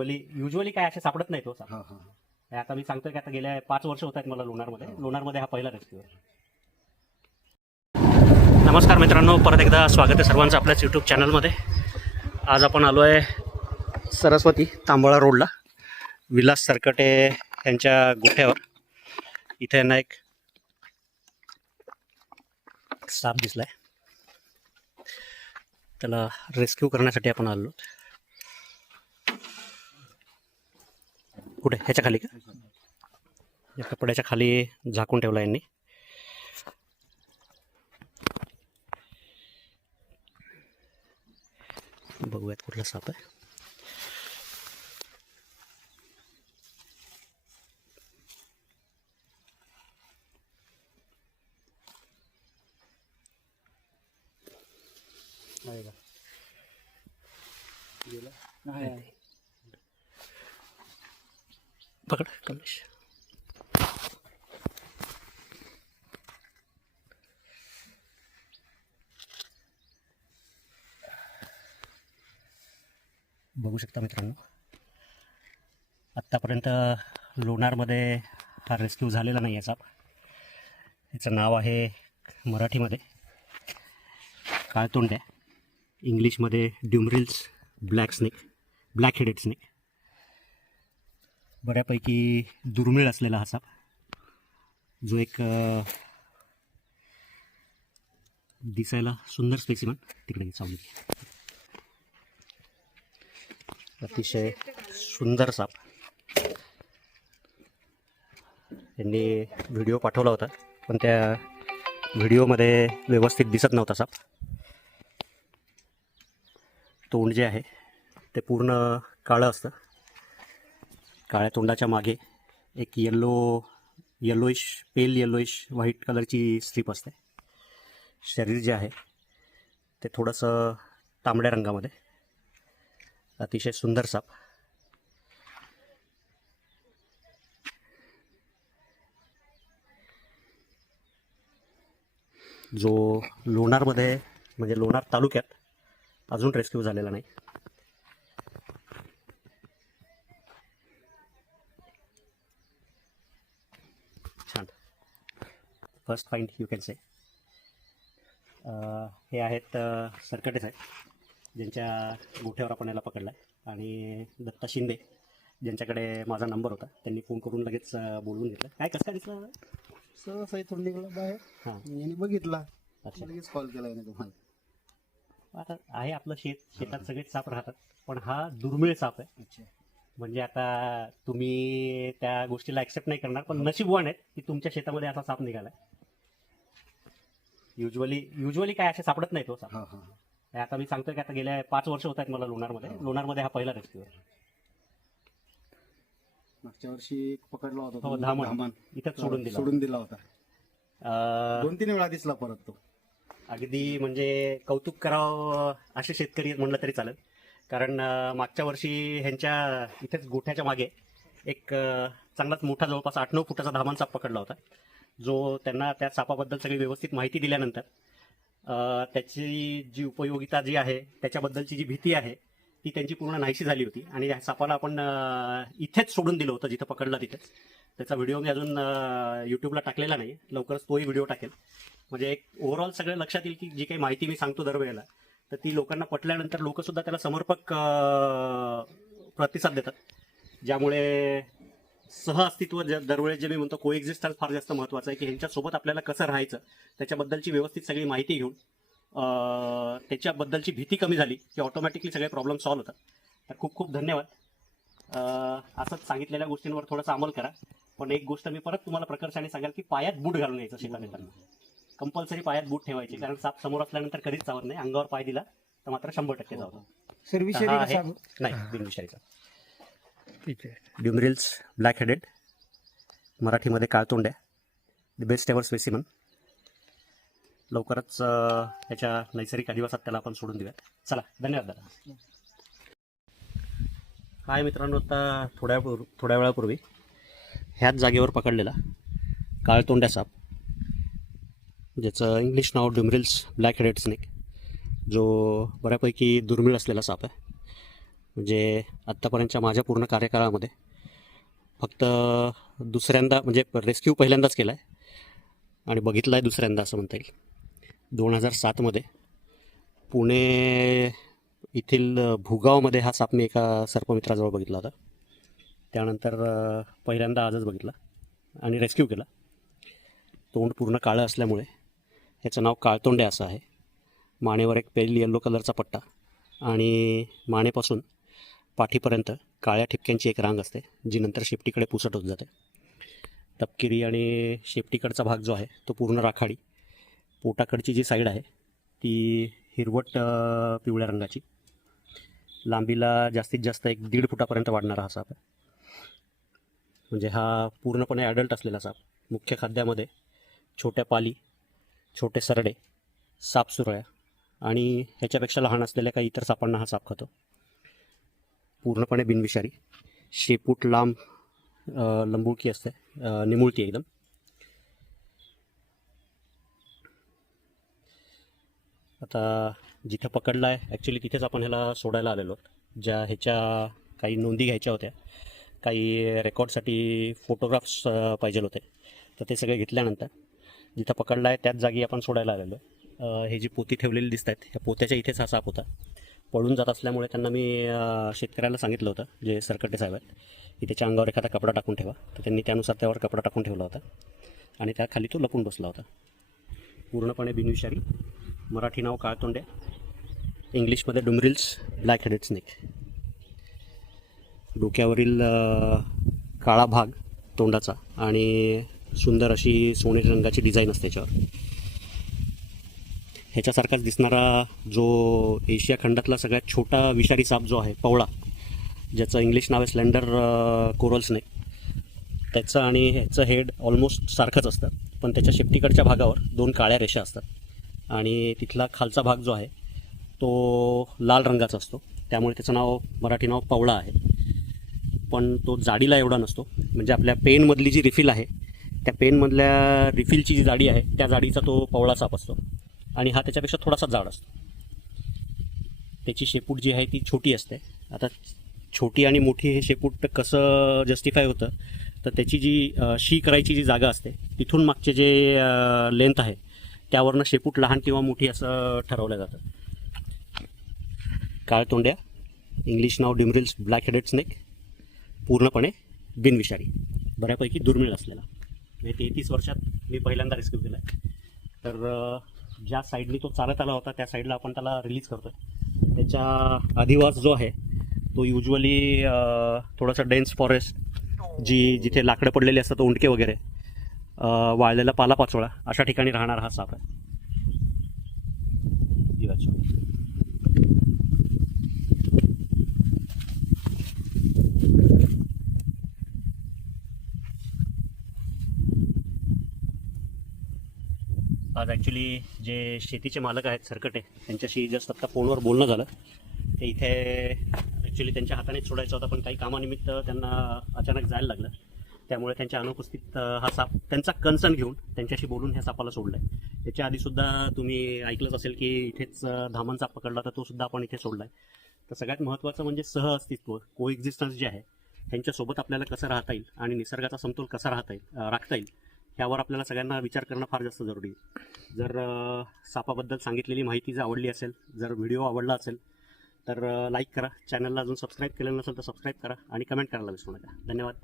Usually काय असे सापडत नाही तो साप. हां हां हे आता मी सांगतोय की आता गेल्या 5 वर्ष होत आहेत मला लोणारमध्ये हा पहिला रेस्क्यू आहे. नमस्कार मित्रांनो, परत एकदा स्वागत आहे सर्वांचं आपल्याच यूट्यूब चॅनलमध्ये. आज आपण आलो आहे सरस्वती तांबोळा रोडला विलास सरकटे यांच्या गोठ्यावर. इथे यांना एक साप दिसलाय, त्याला रेस्क्यू करण्यासाठी आपण आलो. कुठे? ह्याच्या खाली का? या कपड्याच्या खाली झाकून ठेवला यांनी. बघूयात कुठला साप आहे. पकड कमलेश. बघू शकता मित्रांनो, आत्तापर्यंत लोणारमध्ये हा रेस्क्यू झालेला नाही आहे साप. याचं नाव आहे मराठीमध्ये काळतोंड्या, इंग्लिशमध्ये ड्युमरिल्स ब्लॅक हेडेड स्नेक. बऱ्यापैकी दुर्मिळ असलेला हा साप, जो एक दिसायला सुंदर स्पेसिमन. तिकडे चावली, अतिशय सुंदर साप. त्यांनी व्हिडिओ पाठवला होता, पण त्या व्हिडिओमध्ये व्यवस्थित दिसत नव्हता साप. तोंड जे आहे ते पूर्ण काळं असतं. काळ्या तोंडाच्या मागे एक पेल येलोइश व्हाईट कलरची स्ट्रीप असते. शरीर जे आहे ते थोडंसं तांबड्या रंगामध्ये. अतिशय सुंदर साप. जो लोणारमध्ये म्हणजे लोणार तालुक्यात अजून रेस्क्यू झालेला नाही. छान. First find you can say. हे आहेत सरकटे साहेब, ज्यांच्या गोठ्यावर आपण याला पकडला आहे. आणि दत्ता शिंदे, ज्यांच्याकडे माझा नंबर होता, त्यांनी फोन करून लगेच बोलवून घेतलं. काय कसं काय दिसलं? सहसा इथून निघाला बाहेर. हां, यांनी बघितला, अच्छा. लगेच कॉल केला याने तुम्हाला. आता आहे आपलं शेतात सगळेच साप राहतात, पण हा दुर्मिळ साप आहे. अच्छा. म्हणजे आता तुम्ही त्या गोष्टीला ॲक्सेप्ट नाही करणार, पण नशीबवान आहेत की तुमच्या शेतामध्ये असा साप निघाला. युजली काय असे सापडत नाही तो साप. हां हां हे आता मी सांगतोय की आता गेल्या 5 वर्ष होत आहेत मला लोणारमध्ये हा पहिला रेस्क्यू आहे. मागच्या वर्षी एक पकडला होता हो, तो, धामण. इथंच सोडून दिला होता. अं, 2-3 वेळा दिसला परत तो. अगदी म्हणजे कौतुक करावं असे शेतकरी आहेत म्हणलं तरी चालेल. कारण मागच्या वर्षी ह्यांच्या इथेच गोठ्याच्या मागे एक चांगलाच मोठा, जवळपास 8-9 फुटाचा धामण साप पकडला होता. जो त्यांना त्या सापाबद्दल सगळी व्यवस्थित माहिती दिल्यानंतर त्याची जी उपयोगिता जी आहे, त्याच्याबद्दलची जी भीती आहे, ती त्यांची पूर्ण नाहीशी झाली होती. आणि या सापाला आपण इथेच सोडून दिलं होतं, जिथं पकडला तिथेच. त्याचा व्हिडिओ मी अजून यूट्यूबला टाकलेला नाही, लवकरच तोही व्हिडिओ टाकेल. म्हणजे एक ओव्हरऑल सगळं लक्षात येईल की जी काही माहिती मी सांगतो दरवेळेला, तर ती लोकांना पटल्यानंतर लोकसुद्धा त्याला समर्पक प्रतिसाद देतात. ज्यामुळे सहअस्तित्व दरवेळेस जे मी म्हणतो कोएक्झिस्टन्स फार जास्त महत्त्वाचं आहे, की ह्यांच्यासोबत आपल्याला कसं राहायचं त्याच्याबद्दलची व्यवस्थित सगळी माहिती घेऊन त्याच्याबद्दलची भीती कमी झाली की ऑटोमॅटिकली सगळे प्रॉब्लेम सॉल्व्ह होतात. तर खूप खूप धन्यवाद. असंच सांगितलेल्या गोष्टींवर थोडासा अंमल करा. पण एक गोष्ट मी परत तुम्हाला प्रकर्षाने सांगाल की पायात बूट घालून यायचं शेतात येताना. कंपल्सरी पायात बूट ठेवायचे, कारण साप समोर असल्यानंतर कधीच चावत नाही. अंगावर पाय दिला तर मात्र 100% चावतो. नाही, बिनविषारीचा. ठीक आहे. ड्युमरिल्स ब्लॅक हेडेड, मराठीमध्ये काळतोंड्या, द बेस्ट एव्हर स्पेसिमन. लवकरच त्याच्या नैसर्गिक अधिवासात त्याला आपण सोडून देऊया. चला, धन्यवाद दादा. हाय मित्रांनो, आता थोड्या वेळापूर्वी ह्याच जागेवर पकडलेला काळतोंड्या साप, ज्याचं इंग्लिश नाव ड्युमरिल्स ब्लॅक हेडेड स्नेक, जो बऱ्यापैकी दुर्मिळ असलेला साप आहे. म्हणजे आत्तापर्यंतच्या माझ्या पूर्ण कार्यकाळामध्ये फक्त दुसऱ्यांदा म्हणजे रेस्क्यू पहिल्यांदाच केला आहे आणि बघितला आहे दुसऱ्यांदा असं म्हणता येईल. 2007मध्ये पुणे येथील भुगावमध्ये हा साप मी एका सर्पमित्राजवळ बघितला होता. त्यानंतर पहिल्यांदा आजच बघितला आणि रेस्क्यू केला. तोंड पूर्ण काळं असल्यामुळे ह्याचं नाव काळतोंडे असं आहे. मानेवर एक पेल येलो कलरचा पट्टा आणि मानेपासून पाठीपर्यंत काळ्या ठिपक्यांची एक रांग असते, जी नंतर शेपटीकडे पुसट होत जाते. तपकिरी आणि शेपटीकडचा भाग जो आहे तो पूर्ण राखाडी. पोटाकडची जी साईड आहे ती हिरवट पिवळ्या रंगाची. लांबीला जास्तीत जास्त 1-1.5 फुटापर्यंत वाढणारा हा साप आहे. म्हणजे हा पूर्णपणे ॲडल्ट असलेला साप. मुख्य खाद्यामध्ये छोट्या पाली, छोटे सरडे, सापसुरळ्या आणि ह्याच्यापेक्षा लहान असलेल्या काही इतर सापांना हा साप खातो. पूर्णपणे बिनविषारी. शेपूट लांब लंबुळकी असते, निमुळती एकदम. आता जिथं पकडला आहे ॲक्च्युली तिथेच आपण ह्याला सोडायला आलेलो आहोत. ज्या ह्याच्या काही नोंदी घ्यायच्या होत्या, काही रेकॉर्डसाठी फोटोग्राफ्स पाहिजे होते, तर ते सगळे घेतल्यानंतर जिथं पकडला आहे त्याच जागी आपण सोडायला आलेलो आहे. हे जी पोती ठेवलेली दिसत आहेत ह्या पोत्याच्या इथेच हा साप होता. पळून जात असल्यामुळे त्यांना मी शेतकऱ्याला सांगितलं होतं, जे सरकटे साहेब आहेत, की त्याच्या अंगावर एखादा कपडा टाकून ठेवा. तर त्यांनी त्यानुसार त्यावर कपडा टाकून ठेवला होता आणि त्याखाली तो लपून बसला होता. पूर्णपणे बिनविषारी. मराठी नाव काळतोंड्या, इंग्लिशमध्ये डुमरिल्स ब्लॅक हेडेड स्नेक. डोक्यावरील काळा भाग तोंडाचा आणि सुंदर अशी सोनेरी रंगाची डिझाईन असते त्याच्यावर. ह्याच्यासारखाच दिसणारा जो एशिया खंडातला सगळ्यात छोटा विषारी साप जो आहे पवळा, ज्याचं इंग्लिश नाव आहे स्लेंडर कोरल स्नेक, त्याचं आणि ह्याचं हेड ऑलमोस्ट सारखंच असतं, पण त्याच्या शेपटीकडच्या भागावर 2 काळ्या रेषा असतात आणि तिथला खालचा भाग जो आहे तो लाल रंगाचा असतो. त्यामुळे त्याचं नाव मराठी नाव पवळा आहे. पण तो जाडीला एवढा नसतो. म्हणजे आपल्या पेनमधली जी रिफिल आहे त्या पेनमधल्या रिफिलची जी जाडी आहे त्या जाडीचा तो पवळा साप असतो आणि हा त्याच्यापेक्षा थोडासा जाड असतो. त्याची शेपूट जी आहे ती छोटी असते. आता छोटी आणि मोठी हे शेपूट कसं जस्टिफाय होतं, तर त्याची जी शी करायची जी जागा असते तिथून मागचे जे लेंथ आहे त्यावरनं शेपूट लहान किंवा मोठी असं ठरवलं जातं. काळतोंड्या, इंग्लिश नाव डिमरिल्स ब्लॅक हेडेड स्नेक, पूर्णपणे बिनविषारी, बऱ्यापैकी दुर्मिळ असलेला. म्हणजे 33 वर्षात मी पहिल्यांदा रेस्क्यू केला आहे. तर ज्या साईडनी तो चालत आला होता त्या साईडला आपण त्याला रिलीज करतो आहे. त्याच्या अधिवास जो आहे तो युजली थोडंसं डेन्स फॉरेस्ट, जिथे लाकडं पडलेली असतात, उंडके वगैरे, वाळलेला पालापाचोळा, अशा ठिकाणी राहणारा हा साप आहे. आज ॲक्च्युली जे शेतीचे मालक आहेत सरकटे, त्यांच्याशी जस्ट आत्ता फोनवर बोलणं झालं. ते इथे ॲक्च्युली त्यांच्या हातानेच सोडायचा होता, पण काही कामानिमित्त त्यांना अचानक जायला लागलं. त्यामुळे त्यांच्या अनुपस्थित हा साप त्यांचा कन्सर्न घेऊन त्यांच्याशी बोलून ह्या सापाला सोडलं आहे. त्याच्या आधीसुद्धा तुम्ही ऐकलंच असेल की इथेच धामण साप पकडला, तर तो सुद्धा आपण इथे सोडला आहे. तर सगळ्यात महत्त्वाचं म्हणजे सहअस्तित्व, कोएक्झिस्टन्स जे आहे, त्यांच्यासोबत आपल्याला कसं राहता येईल आणि निसर्गाचा समतोल कसा राखता येईल यावर आपल्याला सगळ्यांना विचार करणं फार जास्त जरुरी आहे. जर सापाबद्दल सांगितलेली माहिती जर आवडली असेल, जर व्हिडिओ आवडला असेल तर लाईक करा. चॅनलला अजून सबस्क्राईब केलेलं नसेल तर सबस्क्राईब करा आणि कमेंट करायला विसरू नका. धन्यवाद.